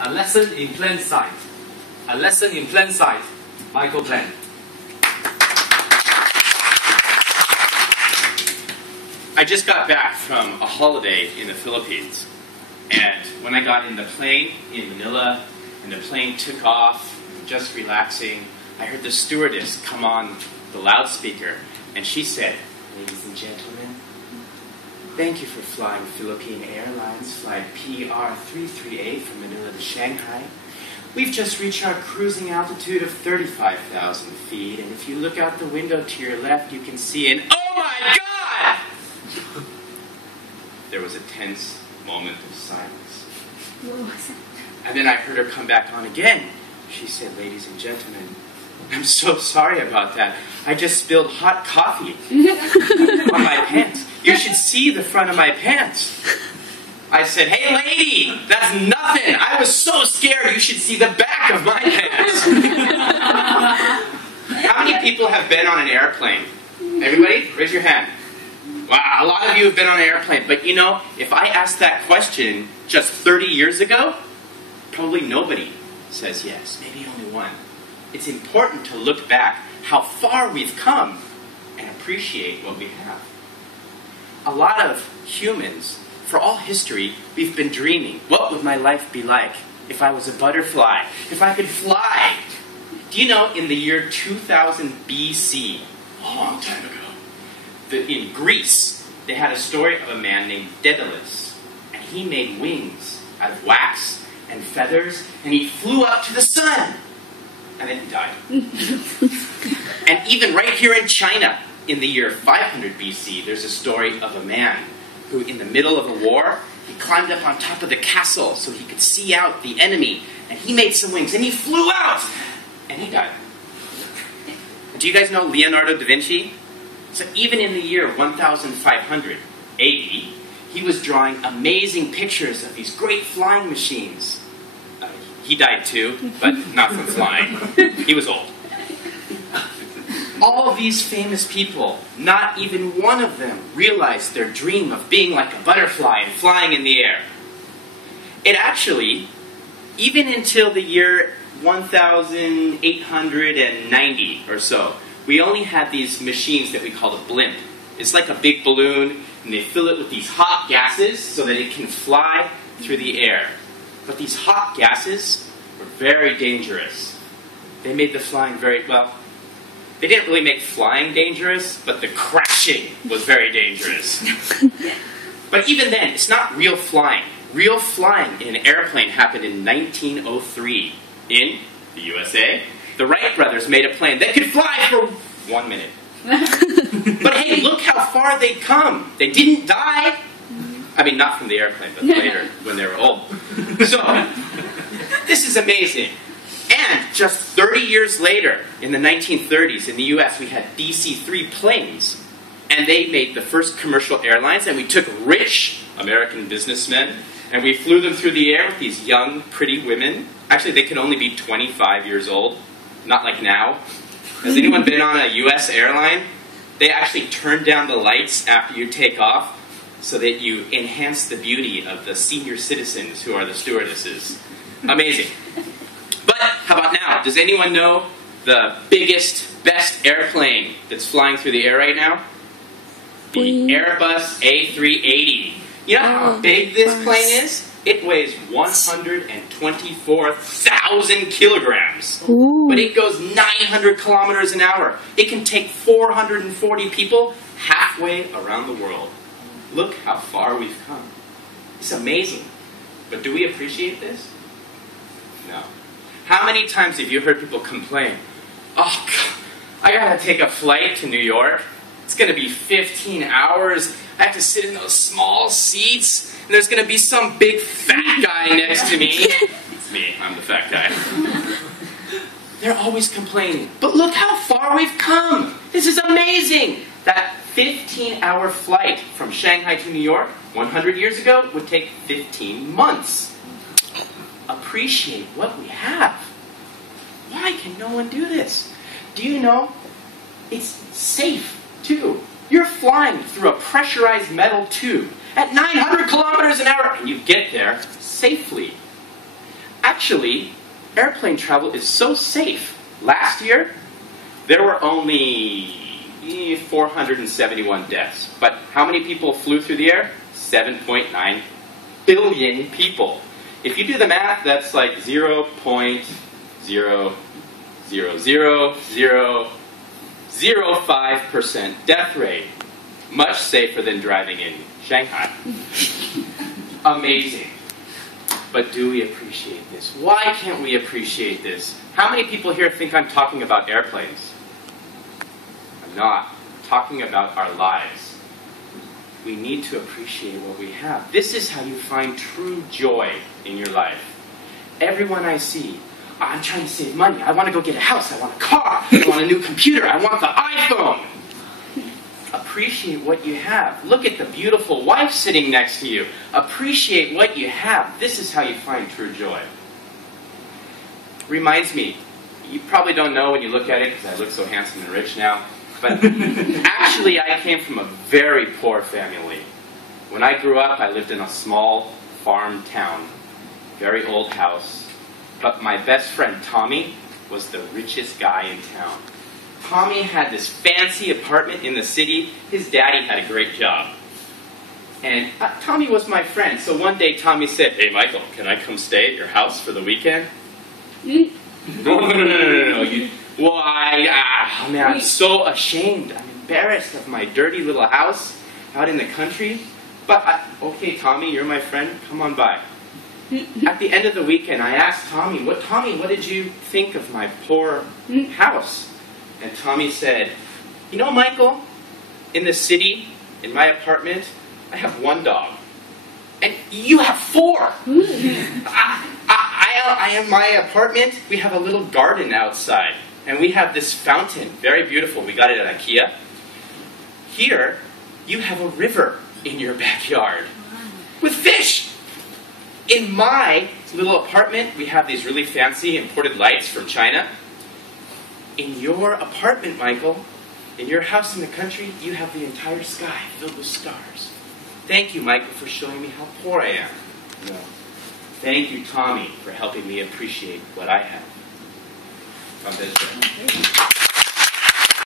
A lesson in plain sight. A lesson in plain sight. Michael Plan. I just got back from a holiday in the Philippines, and when I got in the plane in Manila, and the plane took off, just relaxing, I heard the stewardess come on the loudspeaker, and she said, "Ladies and gentlemen, thank you for flying Philippine Airlines flight PR338 from Manila to Shanghai. We've just reached our cruising altitude of 35,000 feet, and if you look out the window to your left, you can see an oh my God!" There was a tense moment of silence. And then I heard her come back on again. She said, "Ladies and gentlemen, I'm so sorry about that. I just spilled hot coffee on my pants. You should see the front of my pants." I said, "Hey lady, that's nothing. I was so scared you should see the back of my pants." How many people have been on an airplane? Everybody? Raise your hand. Wow, a lot of you have been on an airplane. But you know, if I asked that question just 30 years ago, probably nobody says yes. Maybe only one. It's important to look back how far we've come and appreciate what we have. A lot of humans, for all history, we've been dreaming, what would my life be like if I was a butterfly, if I could fly? Do you know in the year 2000 BC, a long time ago, in Greece, they had a story of a man named Daedalus, and he made wings out of wax and feathers, and he flew up to the sun, and then he died. And even right here in China, in the year 500 BC, there's a story of a man who, in the middle of a war, he climbed up on top of the castle so he could see out the enemy, and he made some wings, and he flew out, and he died. Do you guys know Leonardo da Vinci? So even in the year 1500 AD, he was drawing amazing pictures of these great flying machines. He died too, but not from flying. He was old. All these famous people, not even one of them realized their dream of being like a butterfly and flying in the air. It actually, even until the year 1890 or so, we only had these machines that we call a blimp. It's like a big balloon, and they fill it with these hot gases so that it can fly through the air. But these hot gases were very dangerous. They made the flying very, well, they didn't really make flying dangerous, but the crashing was very dangerous. But even then, it's not real flying. Real flying in an airplane happened in 1903 in the USA. The Wright brothers made a plane that could fly for 1 minute. But hey, look how far they'd come. They didn't die. I mean, not from the airplane, but later, when they were old. So, this is amazing. And just 30 years later, in the 1930s, in the US, we had DC-3 planes. And they made the first commercial airlines, and we took rich American businessmen, and we flew them through the air with these young, pretty women. Actually, they could only be 25 years old. Not like now. Has anyone been on a US airline? They actually turn down the lights after you take off so that you enhance the beauty of the senior citizens who are the stewardesses. Amazing. But how about now? Does anyone know the biggest, best airplane that's flying through the air right now? The Airbus A380. You know how big this plane is? It weighs 124,000 kilograms. Ooh. But it goes 900 kilometers an hour. It can take 440 people halfway around the world. Look how far we've come. It's amazing. But do we appreciate this? No. How many times have you heard people complain, "Oh, God, I gotta take a flight to New York. It's gonna be 15 hours. I have to sit in those small seats. And there's going to be some big fat guy next to me." It's me, I'm the fat guy. They're always complaining. But look how far we've come. This is amazing. That 15-hour flight from Shanghai to New York 100 years ago would take 15 months. Appreciate what we have. Why can no one do this? Do you know? It's safe, too. You're flying through a pressurized metal tube at 900 kilometers an hour, and you get there safely. actually, airplane travel is so safe. Last year, there were only 471 deaths. But how many people flew through the air? 7.9 billion people. If you do the math, that's like 0.0000005% death rate. Much safer than driving in Shanghai. Amazing. But do we appreciate this? Why can't we appreciate this? How many people here think I'm talking about airplanes? I'm not. I'm talking about our lives. We need to appreciate what we have. This is how you find true joy in your life. Everyone I see, I'm trying to save money. I want to go get a house. I want a car. I want a new computer. I want the iPhone. Appreciate what you have. Look at the beautiful wife sitting next to you. Appreciate what you have. This is how you find true joy. Reminds me, you probably don't know when you look at it because I look so handsome and rich now, but actually I came from a very poor family. When I grew up, I lived in a small farm town, very old house, but my best friend Tommy was the richest guy in town. Tommy had this fancy apartment in the city. His daddy had a great job. And Tommy was my friend. So one day Tommy said, "Hey Michael, can I come stay at your house for the weekend?" No. I'm so ashamed. I'm embarrassed of my dirty little house out in the country. But, okay Tommy, you're my friend. Come on by. At the end of the weekend, I asked Tommy, what did you think of my poor house? And Tommy said, "You know, Michael, in the city, in my apartment, I have one dog. And you have 4. I have my apartment, we have a little garden outside. And we have this fountain, very beautiful. We got it at IKEA. Here, you have a river in your backyard with fish. In my little apartment, we have these really fancy imported lights from China. In your apartment, Michael, in your house in the country, you have the entire sky filled with stars. Thank you, Michael, for showing me how poor I am. No. Thank you, Tommy, for helping me appreciate what I have." God bless you.